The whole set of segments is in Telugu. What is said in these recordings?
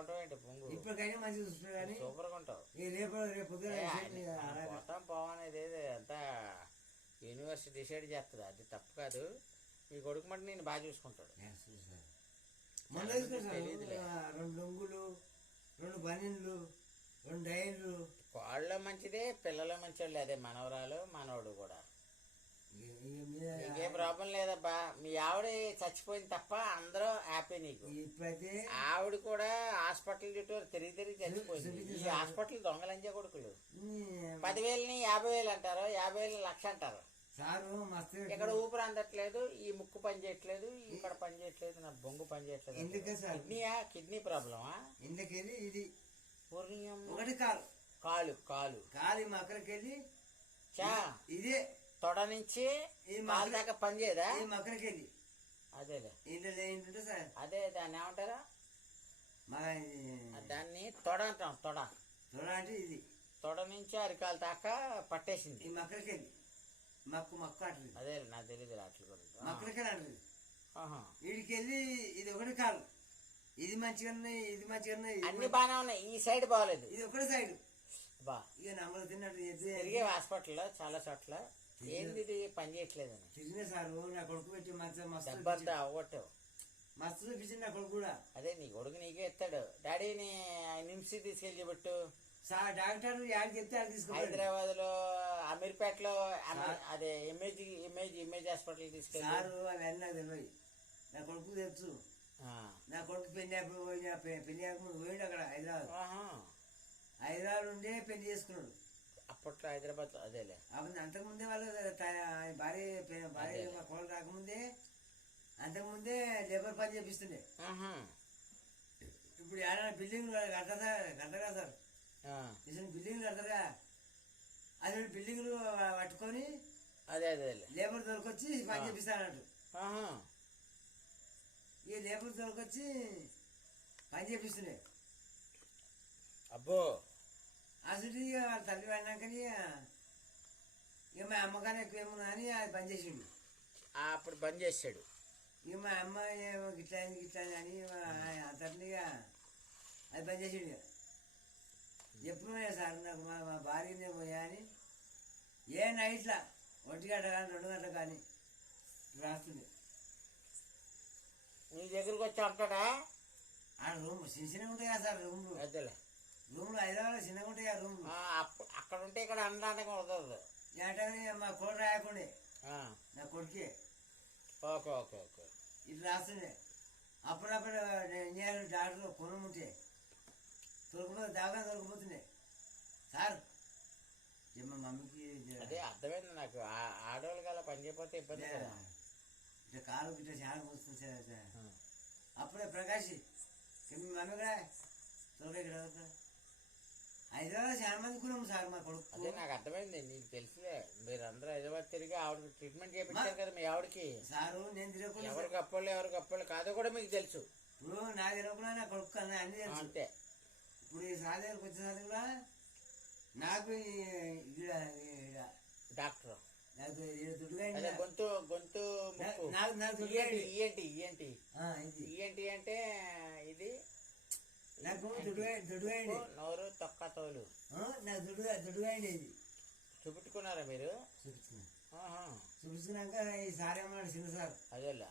ఉంటావు ఏంటి పొంగు ఇప్పటికైనా మంచిగా చూస్తున్నాడు కానీ సూపర్ గా ఉంటావు. రేపు పోతాం పోవనేది అంతా యూనివర్సిటీ డిసైడ్ చేస్తుంది, అది తప్పు కాదు. మీ కొడుకు మట్టి నేను బాగా చూసుకుంటాడు. మొన్న తీసుకుంటాడు 2 లొంగులు 2 బనీన్లు 2 డైన్లు. కోళ్ళలో మంచిదే, పిల్లలు మంచోళ్ళు. అదే మనవరాలు మనవడు కూడా నీకేం ప్రాబ్లం లేదబ్బా. మీ ఆవిడ చచ్చిపోయింది తప్ప అందరూ హ్యాపీ నీకు. ఇప్పుడైతే ఆవిడ కూడా హాస్పిటల్ చుట్టూ తిరిగి చచ్చిపోయింది. ఈ హాస్పిటల్ దొంగలంచే కొడుకులు 10,000ని 50,000 అంటారు, 50,000 1,00,000 అంటారు. ఇక్కడ ఊపిరి అందట్లేదు, ఈ ముక్కు పని చేయట్లేదు, ఇక్కడ పని చేయట్లేదు, నా బొంగు పని చేయట్లేదు. కిడ్నీ ప్రాబ్లమా? ఇది పూర్ణియం ఒకటి కాలు కాలు కాలు మకరకెళ్ళి ఇదే తొడ నుంచి కాలు దాకా పని చేయదా? మకరకెళ్ళి అదేలే సార్. అదే దాన్ని ఏమంటారా? దాన్ని తొడ అంటాం. తొడ అంటే ఇది తొడ నుంచి అరికాలు దాకా పట్టేసింది. ఈ మకరకెళ్ళి మక్కు అంటారు. అదే నాకు తెలియదు అట్ల గురించి. మకరకెళ్ళి అంటారు. వీడికెళ్ళి ఇది ఒకటి కాలు, ఇది మంచిగా ఉన్నాయి, ఇది మంచిగా ఉన్నాయి, అన్ని బాగానే ఉన్నాయి. ఈ సైడ్ బాగలేదు, ఇది ఒకటి సైడ్ బా. ఇక నమ్మలు తిన్నట్టు తిరిగే హాస్పిటల్లో చాలా చోట్ల ఏంది ఇది పని చేయట్లేదని తిరిగిన సార్. నా కొడుకు పెట్టి దెబ్బంతా అవగొట్టావు. మస్తు చూపించింది నా కొడుకు కూడా. అదే నీ కొడుకు నీకే ఎత్తాడు. డాడీని నిమ్స్కి తీసుకెళ్ళి చెప్పట్టు సార్. డాక్టర్ యాడికి ఎత్తే అది తీసుకు హైదరాబాద్ లో అమీర్పేటలో అదే ఇమేజ్ హాస్పిటల్ తీసుకెళ్ళి సార్. అవన్నీ నాకు తెలియదు. నా కొడుకు తెలుసు. నా కొడుకు పెళ్లి పోయిండు అక్కడ హైదరాబాద్ ఉండే పెళ్లి చేసుకున్నాడు అప్పట్లో హైదరాబాద్. అదేలే అంతకుముందే వాళ్ళు భార్య కోళ్ళు రాకముందే అంతకుముందే లేబర్ పని చేపిస్తుండే. ఇప్పుడు ఏదైనా బిల్డింగ్ కడతారా సార్? బిల్డింగ్లు కడతారా? అది బిల్డింగ్లు పట్టుకొని అదే అదే లేబర్ దొరికొచ్చి పని చేపిస్తానట్టు. ఈ లేబర్ దొరికొచ్చి పని చేపిస్తుండే. అబ్బో అసలు వాళ్ళ తల్లి వెళ్ళినాకని ఇక మా అమ్మగానే ఎక్కువేమో అని అది బంద్ చేసిండు. అప్పుడు బంద్ చేసాడు. ఇక మా అమ్మ గిట్లా అని అతనిగా అది బంద్ చేసిండు. ఇక ఎప్పుడు సార్ నాకు మా భార్యనే పోయా అని ఏ నైట్లా 1 గంట కానీ 2 గంటలు కానీ రాస్తుంది. నీ దగ్గరకు వచ్చి అంటాడా? ఆ రూమ్ చిన్నగా ఉంటాయి కదా సార్. రూమ్లు హైదరాబాద్ చిన్నగా ఉంటాయి కదా రూమ్లు. అక్కడ ఉంటే ఇక్కడ అనడానికి కుదరదు. ఏంటని మా కోడి రాయకుండే నా కొడుకే ఓకే ఓకే ఓకే ఇది రాస్తుండే. అప్పుడప్పుడు డాక్టర్ కొనం ఉంటే దొరకపోతే దాకా దొరకపోతుండే సార్. మా మమ్మీకి అదే అర్థమైంది నాకు. ఆడవాళ్ళకి అలా పని చేయకపోతే ఇబ్బంది కదా. ఇట్లా కాలు ఇట్లా చాలా వస్తుంది సార్. అప్పుడే ప్రకాష్ మీ మమ్మీ కూడా త్వరగా ఇక్కడ హైదరాబాద్ చాలా మంది కూడా సార్ మా కొడుకు. అదే నాకు అర్థమైంది. నీకు తెలుసులే, మీరు అందరూ హైదరాబాద్ తిరిగి ఆవిడ ట్రీట్మెంట్ చేయించారు కదా మీ ఆవిడకి. సారు నేను తిరగకుండా ఎవరికి అప్పళ్ళు కాదో కూడా మీకు తెలుసు. ఇప్పుడు నా తిరగకుండా నా కొడుకు అన్ని తెలుసు. అంతే. ఇప్పుడు ఈ సార్ దగ్గరకు వచ్చిన కూడా నాకు డాక్టర్ నాకు గొంతు ఏంటి అంటే ఇది నాకు నోరు తొక్క తోలు నాకు దుడ్డుగాయండి. ఇది చూపెట్టుకున్నారా మీరు? చూపించుకున్నాక ఈ సార్ ఏమన్నాడు చిన్న సార్, అదేలా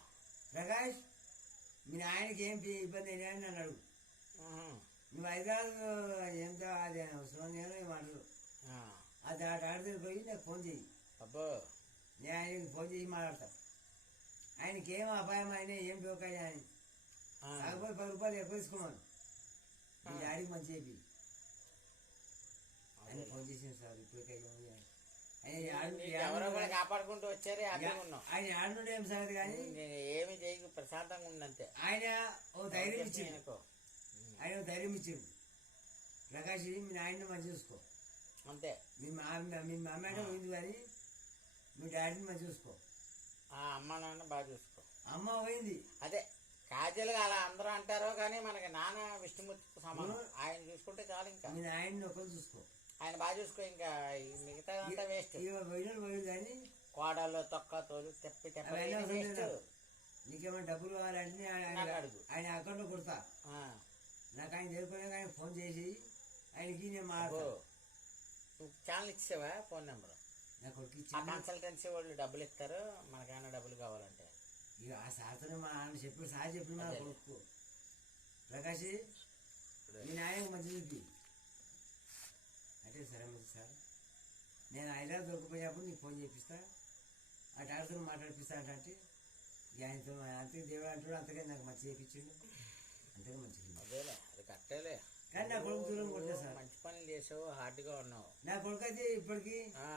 ప్రకాష్ మీ నాయనకి ఏం ఇబ్బంది అయినా అని అన్నాడు. నువ్వు హైదరాబాద్ ఎంత అది సుమంగా మాటలు అది డాక్టర్ పోయి నాకు ఫోన్ చెయ్యి. అబ్బో నేను ఆయనకి ఫోన్ చేసి మాట్లాడతా. ఆయనకి ఏం అపాయం అయినా ఏం డోకాయ అని కాకపోతే 10 రూపాయలు ఎక్కువ తీసుకోమను. మీ డాడీకి మంచి చెప్పి ఆయన ఫోన్ చేసాను సార్. ఇప్పుడు కాపాడుకుంటూ వచ్చారు. ఆయన ఆడుకుంటే ఏం సార్ కానీ ఏమి చేయ ప్రశాంతంగా ఉందంతే. ఆయన ఓ ధైర్యం ఇచ్చిండు. ఆయన ధైర్యం ఇచ్చిండు. ప్రకాష్ మీ నాయన్ని మంచి చూసుకో అంతే. మీ అమ్మ పోయింది కానీ మీ డాడీని మంచి చూసుకో. అమ్మ నాన్న బాగా చూసుకో. అమ్మ పోయింది అదే కాజల్గా అలా అందరూ అంటారో కానీ మనకి నాన్న విష్ణుమూర్తితో సమానం. ఆయన చూసుకుంటే చాలు. ఇంకా మీ నాయన్ని ఒకరు చూసుకో. ఆయన బాగా చూసుకో. ఇంకా మిగతా అంతా వేస్ట్. కానీ కోడలు తొక్క తోలు తెప్పి నీకేమైనా డబ్బులు కావాలంటే ఆయన అకౌంట్ లో కొడతా. నాకు ఆయన ఆయన తెలుపుకునే కానీ ఫోన్ చేసి ఆయనకి నేను అబ్బో, మాట్లాడు నువ్వు ఛానల్ ఇచ్చావా ఫోన్ నెంబర్? నా కొడుకు ఆ ఇచ్చాను కన్సల్టెన్సీ వాళ్ళు డబ్బులు ఇస్తారు, మనకైనా డబ్బులు కావాలంటే. ఇక ఆ సార్తోనే మా ఆయన చెప్పి సార్ చెప్పిన మా అదే. కొడుకు ప్రకాష్ మీ నాయనకు మంచి చూపి అంటే సరే మంచి సార్ నేను హైదరాబాద్ దొరికిపోయినప్పుడు నీకు ఫోన్ చేపిస్తా ఆ డాక్టర్తో మాట్లాడిపిస్తా అంటే ఇక ఆయనతో అంతగా దేవుడు అంటాడు అంతగా నాకు మంచి చేయించిండు అంతగా మంచిగా అదేలే, అది కట్టేలే. కానీ నా కొడుకు దూరం కొట్టలేదు సార్ మంచి పనులు చేసావు, హార్డ్గా ఉన్నావు. నా కొడుకు అయితే ఇప్పటికీ ఆ,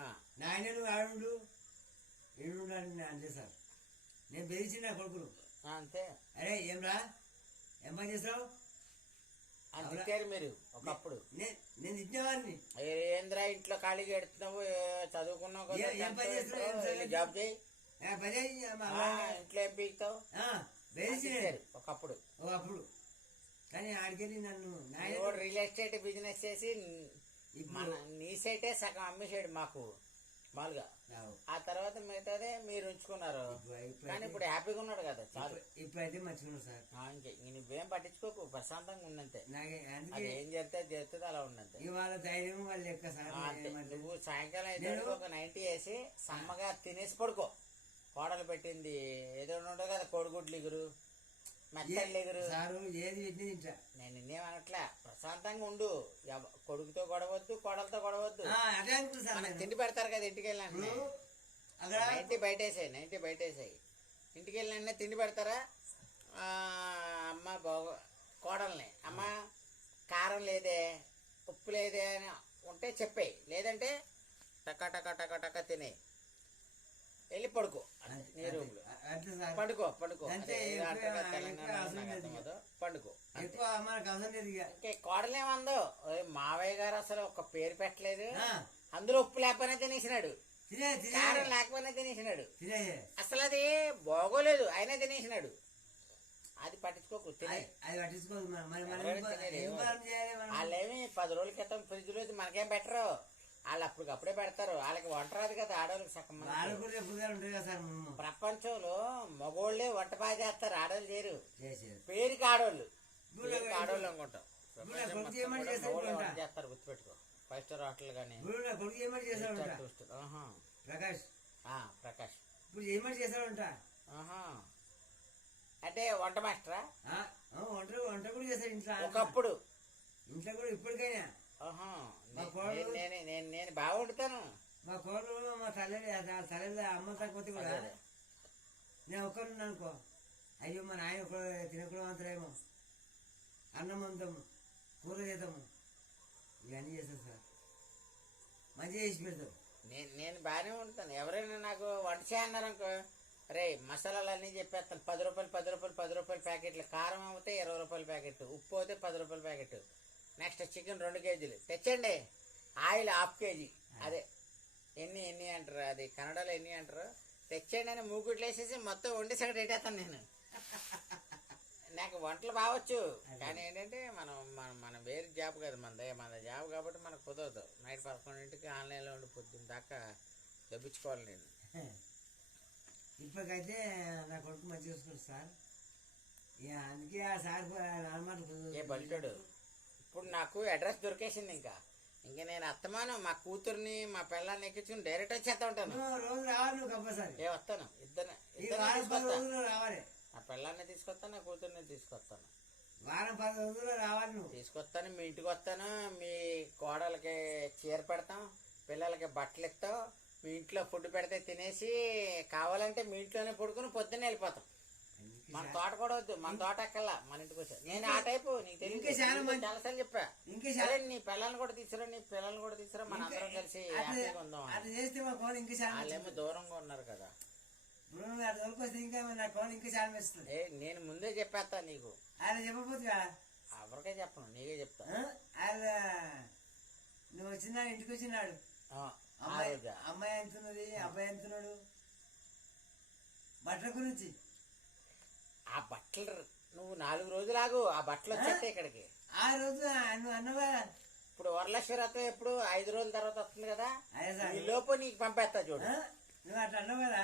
నాయనలు ఆడుండు ఏడు అని అంతే సార్ నేను బెదిరించి నా కొడుకును అంతే అరే ఏం రా ఏం పని చేస్తావు అని తిట్టారు మీరు ఒకప్పుడు. నేను ఇచ్చేవాడిని ఏంద్రా ఇంట్లో ఖాళీగా ఎడుతున్నావు, చదువుకున్నావు కదా, ఏం పని చేస్తున్నావు? ఏం వెళ్ళి జాబ్ చేయి. పని చేయి, ఇంట్లో ఏం పీకుతావు బెదిరించిన తిట్టారు ఒకప్పుడు. అప్పుడు కానీ ఆడికెళ్ళి నన్ను నాయన నువ్వు రియల్ ఎస్టేట్ బిజినెస్ చేసి మన ఇప్పుడు నీ సైటే సగం అమ్మేసాడు మాకు మామూలుగా. ఆ తర్వాత మిగతాదే మీరు ఉంచుకున్నారు. కానీ ఇప్పుడు హ్యాపీగా ఉన్నాడు కదా, చాలు. ఇప్పుడైతే మంచిగా సార్ ఇంకే నువ్వేం పట్టించుకోకు, ప్రశాంతంగా ఉందంతే. నాకే అది అందుకే ఏం చేస్తే అది చేస్తుంది, అలా ఉందంతే. ఇవాళ ధైర్యం వాళ్ళు లెక్క సార్ అంతే. ఏమంటే నువ్వు సాయంకాలం అయితే ఒక 90 వేసి సమ్మగా తినేసి పడుకో. కోడలు పెట్టింది ఏదో ఉండదు కదా, కోడిగుడ్లు ఎగురు, మెత్తళ్ళు ఎగురు. సారు ఏది పెట్టిన తింటా నేను నిన్నేమనట్లే, ప్రశాంతంగా ఉండు. కొడుకుతో గొడవద్దు, కోడలతో గొడవద్దు. అదే అనుకుంటా సార్ మనకు నేను. తిండి పెడతారు కదా ఇంటికి వెళ్ళాను. ఇప్పుడు అక్కడ 90 బయటేసాయి. ఇంటికి వెళ్ళిన తిండి పెడతారా? అమ్మ కోడల్ని, అమ్మ కారం లేదే, ఉప్పు లేదే అని ఉంటే చెప్పేయి, లేదంటే టక టక టక టక తినే వెళ్ళి పడుకో. నీ రూమ్ లో అట్లా సార్ పడుకో. అంతే, అదే ఎక్కువ- అంతగా ఎక్కువ తెలంగాణ అవసరం నాకు లేదు. అర్థమవుతుందో, పడుకో. ఎక్కువ మనకు అవసరం లేదు ఇక ఇంకే కోడలేమందో, మావయ్య గారు అసలు ఒక్క పేరు పెట్టలేదు, ఆ, అందులో ఉప్పు లేకపోయినా తినేసినాడు, తినే తినే కారం లేకపోయినా తినేసినాడు. తినే అసలు అది బాగోలేదు, అయినా తినేసినాడు. అది పట్టించుకోకు, తినే. అది పట్టించుకోదు మనం ఎవరైనా తినేది ఏం ఏమో. పని చేయాలి మనం వాళ్ళేమి 10 రోజుల క్రితం ఫ్రిడ్జ్ లో మనకేం పెట్టరు, వాళ్ళు అప్పటికప్పుడే పెడతారు. వాళ్ళకి వంట రాదు కదా ఆడవాళ్ళకి సగం మందికి. వాళ్ళు కూడా ఎప్పుడు ఉంటాయి కదా సార్ మనం ప్రపంచంలో మగోళ్ళే వంట బాగా చేస్తారు, ఆడవాళ్ళు చేయరు. చేసేది పేరుకి ఆడవాళ్ళు, ఇప్పుడు పేరుకి ఆడవాళ్ళు అనుకుంటాం. ఇప్పుడు ప్రపంచం కొడుకు మొత్తం ఏమని కూడా చేస్తాడు మగోళ్ళే వంట? వంట చేస్తారు, గుర్తుపెట్టుకో. 5 స్టార్ హోటల్ కానీ ఇప్పుడు నా కొడుకు ఏమని చేస్తాడు ప్రకాష్ ప్రకాష్. ఇప్పుడు ఏమని చేస్తాడంట ఆహా, అంటే వంట మాస్టరా? వంట వంట కూడా చేస్తాడు ఇంట్లో ఒకప్పుడు. ఇంట్లో కూడా ఇప్పటికైనా ఆహా, మా కోడలు- నేను బాగా వండుతాను. మా కోడలు మా తల్లి అమ్మ తగ్గిపోతే కూడా అదే. నేను ఒక్కరున్నా అనుకో అయ్యో మా నాయన ఒక తినకూడదు అంతరేమో అన్నం వంతాము కూర చేద్దాము ఇవన్నీ చేస్తాను సార్ మంచిగా చేసి పెడతాం నేను బాగానే ఉంటాను. ఎవరైనా నాకు వంట చేయన్నారు అనుకో, రే మసాలాలు అన్నీ చెప్పేస్తాను. 10 రూపాయలు ప్యాకెట్లు, కారం అవుతే 20 రూపాయల ప్యాకెట్, ఉప్పు అయితే 10 రూపాయల ప్యాకెట్, నెక్స్ట్ చికెన్ 2 కేజీలు తెచ్చండి, ఆయిల్ 1/2 కేజీ, అదే ఎన్ని అంటారు, అది కన్నడలో ఎన్ని అంటారు, తెచ్చండి అని మూకుట్లు వేసేసి మొత్తం వండి సగం పెట్టేస్తాను నేను. నాకు వంటలు బావచ్చు, కానీ ఏంటంటే మన వేరే జాబ్ కదా, మన జాబ్ కాబట్టి మనకు కుదరదు. నైట్ 11ంటికి ఆన్లైన్లో ఉండి పొద్దున్న దాకా దబ్బించుకోవాలి నేను. ఇప్పటికైతే నా కొడుకు మంచిగా చూసుకుంటాడు సార్ ఇక అందుకే ఆ సార్ ఏ బలిటాడు. ఇప్పుడు నాకు అడ్రస్ దొరికేసింది. ఇంకా నేను అత్తమాను మా కూతుర్ని మా పిల్లల్ని ఎక్కించుకుని డైరెక్ట్ వచ్చేస్తా ఉంటాను. రోజు రావాలి నువ్వు కంపల్సరీ ఏ వస్తాను, ఇద్దరు ఈ వారం 10 రోజుల్లో రావాలి. నా పిల్లల్ని తీసుకొస్తాను, నా కూతుర్ని తీసుకొస్తాను. వారం 10 రోజుల్లో రావాలి నువ్వు. తీసుకొస్తాను, మీ ఇంటికి వస్తాను, మీ కోడలకి చీర పెడతాం, పిల్లలకి బట్టలు ఇస్తాం, మీ ఇంట్లో ఫుడ్ పెడితే తినేసి కావాలంటే మీ ఇంట్లోనే పడుకుని పొద్దున్నే వెళ్ళిపోతాం. మన తోట కూడా వద్దు, మన తోట ఎక్కల్లా, మన ఇంటికి వచ్చా. నేను ఆ టైపు, నీకు ఇంకా చాలా మంది- చాలాసార్లు చెప్పా. ఇంకా సరే నీ పిల్లల్ని కూడా తీసుకురా, నీ పిల్లల్ని కూడా తీసుకురా, మన అందరం కలిసి హ్యాపీగా ఉందాం అని. అట్లా చేస్తే మా కోన్ ఇంకా చాలా వాళ్ళేమో దూరంగా ఉన్నారు కదా. ఇప్పుడు నువ్వు అటు వరకు వస్తే ఇంకా నా కోన్ ఇంకా చాలా మెస్తుంది నేను ముందే చెప్పేస్తా నీకు, ఆయన చెప్పబోతుగా ఎవరికే చెప్పను, నీకే చెప్తా. ఆయన నువ్వు వచ్చినా ఇంటికి వచ్చినాడు ఆ అమ్మాయి రోజా? అమ్మాయి ఎంతున్నది అబ్బాయి ఎంతున్నాడు బట్టల గురించి ఆ బట్టలు నువ్వు 4 రోజులు ఆగు, ఆ బట్టలు వచ్చేస్తే ఇక్కడికి. ఆ రోజు నువ్వు అన్నవా ఇప్పుడు వరలక్ష్మీరథం ఎప్పుడు 5 రోజుల తర్వాత వస్తుంది కదా, అదే సార్ ఈ లోపు నీకు పంపేస్తా చూడు. నువ్వు అట్లా అన్నావు కదా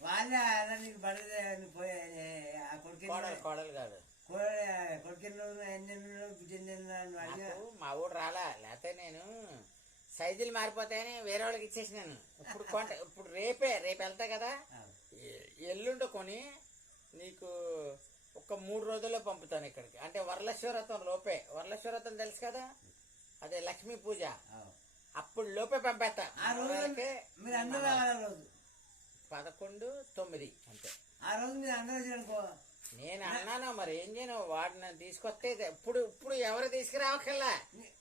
వాళ్ళే అలా నీకు బట్టలు నువ్వు పోయి ఆ కొడుకు కోడలు కాదు, కొడుకు ఎన్ని రోజులు నువ్వు అడిగా నాకు మా ఊడు రాలా, లేకపోతే నేను సైజులు మారిపోతాయని వేరే వాళ్ళకి ఇచ్చేసినాను. ఇప్పుడు రేపు వెళ్తా కదా, ఎల్లుండి కొని నీకు ఒక 3 రోజుల్లో పంపుతాను ఇక్కడికి. అంటే వరలక్ష్మీవ్రతం లోపే, వరలక్ష్మీవ్రతం తెలుసు కదా, అదే లక్ష్మీ పూజ, అప్పుడు లోపే పంపేస్తా. ఆ రోజు మీరు అందరూ రావాలి. రోజు 11/9 అంతే. ఆ రోజు మీరు అందరూ వచ్చారనుకో, నేను అన్నాను మరి ఏం చేయను, వాడిని తీసుకొస్తే ఇప్పుడు ఎవరు తీసుకురావకల్లా,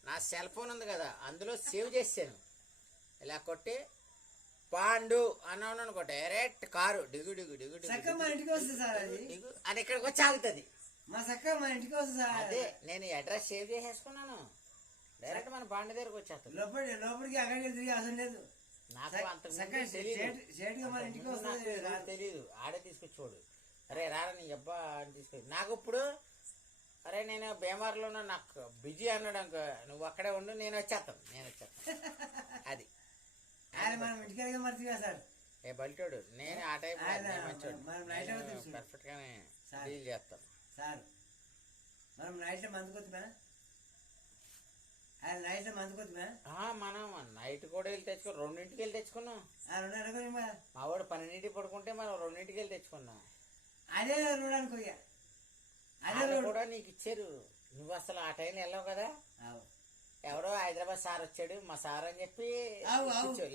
నా సెల్ ఫోన్ ఉంది కదా అందులో సేవ్ చేసాను. ఇలా కొట్టి పాండు అన్నాను అనుకో, డైరెక్ట్ కారు డిగు డిగు డిగు డిగు చక్క మా ఇంటికి వస్తుంది సార్. అది డిగు అని ఇక్కడికి వచ్చి ఆగుతుంది. మా చక్క మా ఇంటికి వస్తుంది సార్. అదే నేను అడ్రస్ సేవ్ చేసేసుకున్నాను, డైరెక్ట్ మన పాండు దగ్గరకు వచ్చేస్తాను. లోపలికి అక్కడికి తిరిగి అవసరం లేదు. నాకు మన ఇంటికి వస్తుంది. తెలియదు, ఆడే తీసుకొచ్చేవాడు. అరే రారా నీ అబ్బా అని తీసుకొచ్చి నాకు ఇప్పుడు, అరే నేను భీమవరంలో ఉన్నా, నాకు బిజీ అన్నాడు అనుకో, నువ్వు అక్కడే ఉండు నేను వచ్చేస్తాను అది. ఆయన మనం ఇంటికి మర్చిగా సార్. ఏ బలిటోడు నేను ఆ టైప్ పర్ఫెక్ట్ గానే డీల్ చేస్తాను సార్. మనం నైట్ మందుకొద్దుమా, ఆయన నైట్ మందుకొద్దుమా. మనం నైట్ కూడా వెళ్ళి తెచ్చుకో, 2ంటికి వెళ్ళి తెచ్చుకున్నాం. మా వాడు 12ంటికి పడుకుంటే మనం 2ంటికి వెళ్ళి తెచ్చుకున్నాం. అదే రోడ్ అనుకో, అదే కూడా నీకు ఇచ్చారు. నువ్వు అసలు ఆ టైంలో వెళ్ళావు కదా, ఎవరో హైదరాబాద్ సార్ వచ్చాడు మా సార్ అని చెప్పి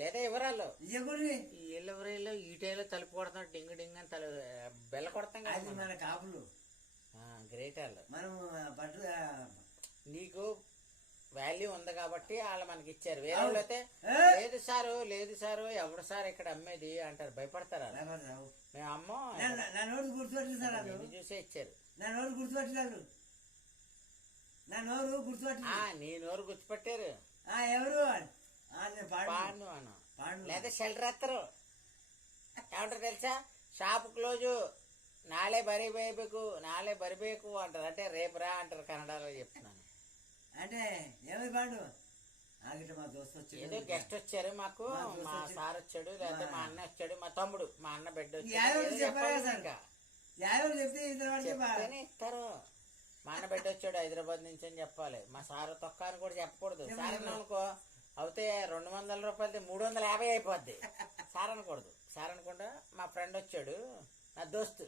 లేదా వివరాలు ఎవరెళ్ళు ఈ టైంలో తలుపు కొడతాం, డింగ్ డింగ్ అని బెల్ల కొడతాం కదా మన కాపులు. గ్రేట్ వాళ్ళు. మనం పట్టు నీకు వాల్యూ ఉంది కాబట్టి వాళ్ళు మనకి ఇచ్చారు. వేరే వాళ్ళు అయితే లేదు సారు ఎవడు సార్ ఇక్కడ అమ్మేది అంటారు, భయపడతారు. మేము అమ్మో నా నోరు గుర్తుపట్టలేదు సార్, నిన్ను చూసే ఇచ్చారు. నా నోరు గుర్తుపట్టలేదు, నా నోరు గుర్తుపట్టలేదు. నీ నోరు గుర్తుపట్టారు. ఎవరు పాండు అను లేదా షెల్టర్ ఎత్తరు. ఏమంటారు తెలుసా, షాప్ క్లోజు, నాಳೆ బరిబేకు అంటారు. అంటే రేపు రా అంటారు కన్నడలో చెప్తున్నాను. అంటే ఏమి పాండు మా దోస్తు వచ్చాడు, ఏదో గెస్ట్ వచ్చారు మాకు, మా సార్ వచ్చాడు, లేకపోతే మా అన్న వచ్చాడు, మా తమ్ముడు, మా అన్న బిడ్డ వచ్చాడు. చెప్తేనే ఇస్తారు. మా అన్న బిడ్డ వచ్చాడు హైదరాబాద్ నుంచి అని చెప్పాలి. మా సారు తొక్క అని కూడా చెప్పకూడదు. సార్ అనుకో అవుతే 200 రూపాయలు 350 అయిపోద్ది. సార్ అనకూడదు. సార్ అనుకుంటా మా ఫ్రెండ్ వచ్చాడు, నా దోస్తు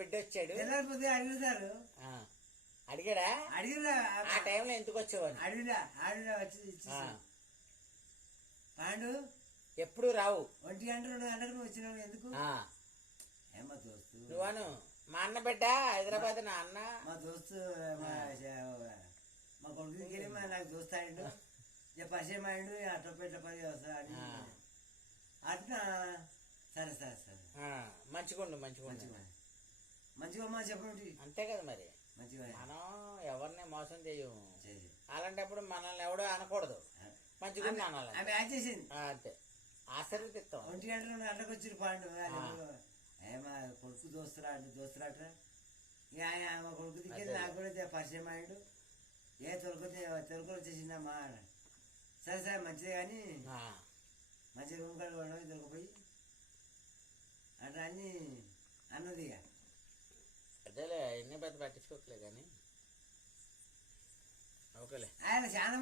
బిడ్డ వచ్చాడు. అడిగాడా? ఆ టైంలో ఎందుకు వచ్చేవాడు? పాండు ఎప్పుడు రావు, 1 గంట 2 గంటలకు నువ్వు వచ్చినావు ఎందుకు? ఏమో దోస్తు నువ్వను మా అన్న బిడ్డ హైదరాబాద్, నా అన్న మా దోస్తు మా కొడుకు దగ్గర నాకు దోస్తు అయిండు, పరిచయం అయిండు, అట్టపేట పని వస్తాడు అట్లా. సరే సరే సరే మంచిగా చెప్పండి. అంతే కదా మరి, మనం ఎవరిని మోసం చేయము. అలాంటప్పుడు మనల్ని ఎవడో అనకూడదు, మంచిగా అనాలి. అంతే ఆశీర్వదిస్తాం. 1 గంట 2 గంటలకు వచ్చి పాండు మా కొడుకు దోస్తురాట ఇక మా కొడుకు దిక్కేది నాకు కూడా పరిచయం అయ్యాడు. తొలకొలు వచ్చేసిందమ్మా. సరే సరే మంచిదే కానీ మంచి రూమ్ కాడ దొరికిపోయి అట్లా అన్ని అన్నది. ఇక అదేలే ఎన్ని పెద్ద పట్టించుకోకలే కానీ ఓకేలే. ఆయన చాలా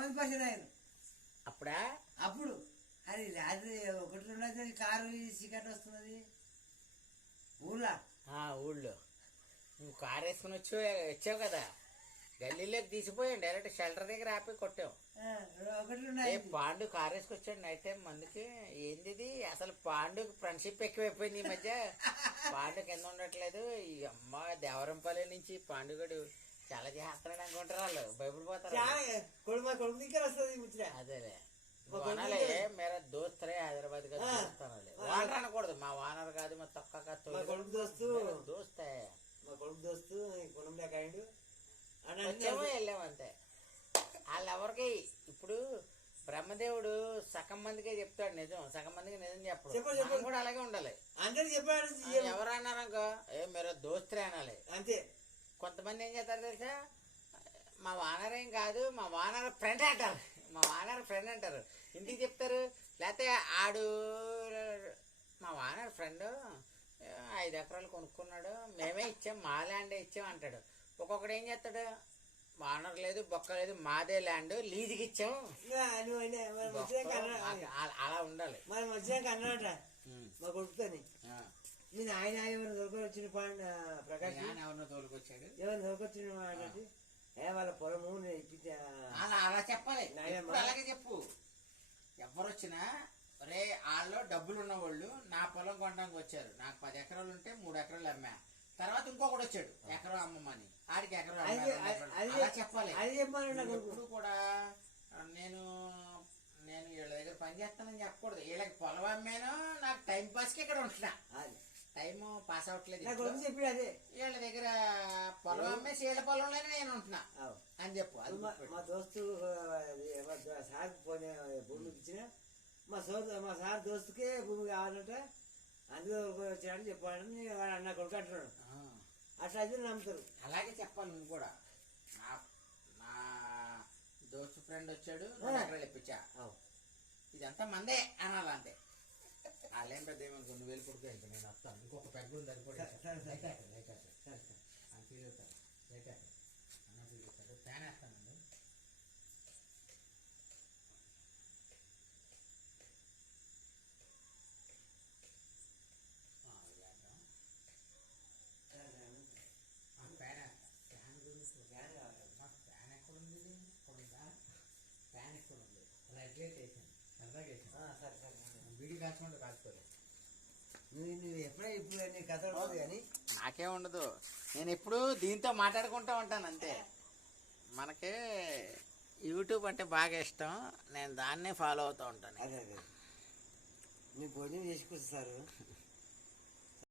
మంది పరిచయం ఆయన అప్పుడు అది రాత్రి 1-2 కారు చీకటి వస్తున్నది ఊళ్ళో. నువ్వు కారు వేసుకుని వచ్చావు కదా, గల్లీలోకి తీసిపోయాం, డైరెక్ట్ షెల్టర్ దగ్గర ఆపి కొట్టాం. పాండు కారు వేసుకొచ్చాడు నైట్ టైం మందుకి. ఏంది అసలు పాండుకి ఫ్రెండ్షిప్ ఎక్కువైపోయింది ఈ మధ్య. పాండు కింద ఉండట్లేదు. ఈ అమ్మ దేవరంపల్లి నుంచి పాండుగడు చాలా చేస్తున్నాడు అనుకుంటారు వాళ్ళు, భయపడిపోతారు. అదేలే మేరా దోస్తరే హైదరాబాద్ గా వానర్ అనకూడదు. మా వానర్ కాదు, మా తొక్క దోస్తే వచ్చామో వెళ్ళాము అంతే. వాళ్ళెవరికి ఇప్పుడు బ్రహ్మదేవుడు సగం మందికే చెప్తాడు నిజం, సగం మందికి నిజం చెప్పడు. కూడా అలాగే ఉండాలి. ఎవరు అన్నారనుకో మీరు దోస్తరే అనాలి అంతే. కొంతమంది ఏం చేస్తారు తెలుసా, మా వానర్ ఏం కాదు, మా వానర్ ఫ్రెండ్ అంటారు. ఇంటికి చెప్తారు. లేకపోతే ఆడు మా వానర్ ఫ్రెండ్ 5 ఎకరాలు కొనుక్కున్నాడు, మేమే ఇచ్చాం, మా ల్యాండే ఇచ్చాం అంటాడు. ఒక్కొక్కడు ఏం చేస్తాడు, వానర్ లేదు బొక్క లేదు, మాదే ల్యాండ్ లీజుకి ఇచ్చాం, అలా ఉండాలి. మనం వచ్చినాక అన్నమాట మా కొడుకుని నేను ఆయన ఎవరిని దొరకని వచ్చిన ప్రకాష్ ఎవరినో తోలుకొచ్చాడు, ఎవరిని దొరకొచ్చిన అంటే వాళ్ళ పొలము నేను ఇప్పించా అలా చెప్పాలి. అలాగే చెప్పు. ఎవరు వచ్చినా రే వాళ్ళు డబ్బులు ఉన్నవాళ్ళు నా పొలం కొనడానికి వచ్చారు, నాకు 10 ఎకరాలు ఉంటే 3 ఎకరాలు అమ్మా, తర్వాత ఇంకొకటి వచ్చాడు ఎకరం అమ్మమని, ఆడికి ఎకరం అలా చెప్పాలి. అది చెప్పాలి. ఎప్పుడు కూడా నేను వీళ్ళ దగ్గర పని చేస్తానని చెప్పకూడదు. వీళ్ళకి పొలం అమ్మాను, నాకు టైం పాస్కి ఇక్కడ ఉంటున్నా, టైం పాస్ అవట్లేదు చెప్పి అదే వీళ్ళ దగ్గర పొలం అమ్మేసి వీళ్ళ పొలంలోనే నేను ఉంటున్నా అని చెప్పు. మా దోస్తు సార్ పోయిన భూమికి ఇచ్చిన మా సార్ దోస్తుకే భూమి కావాలంట, అందులో వచ్చాడని చెప్పాడని వాడు అన్న కొడుకు అంటున్నాడు. అట్లా అయితే నమ్ముతారు. అలాగే చెప్పాలి నువ్వు కూడా. నా దోస్తు ఫ్రెండ్ వచ్చాడు, ఎకరాలు ఇప్పించా, ఇదంతా మందే అనాలి అంతే. వాళ్ళేం పెద్ద ఏమో 2,000 కొడుకు ఇంకా నేను వస్తాను, ఇంకొక పెద్ద ఉంది అది కూడా ఫ్యాన్ వేస్తానండి. ఫ్యాన్ ఎక్కడుంది, ఇక్కడుందా? ఫ్యాన్ ఎక్కడ ఉంది, రెడ్ లైట్ వేసాను, సరదాగా వేసాను. సరే వీడియో కాల్చుకుంటే కాల్చుకోలేదు. నువ్వు ఎప్పుడో ఇప్పుడు నీ కథ ఉండదు కానీ నాకేం ఉండదు, నేను ఎప్పుడు దీంతో మాట్లాడుకుంటూ ఉంటాను అంతే. మనకి యూట్యూబ్ అంటే బాగా ఇష్టం, నేను దాన్నే ఫాలో అవుతూ ఉంటాను. అదే నీ భోజనం చేసుకొస్తారు.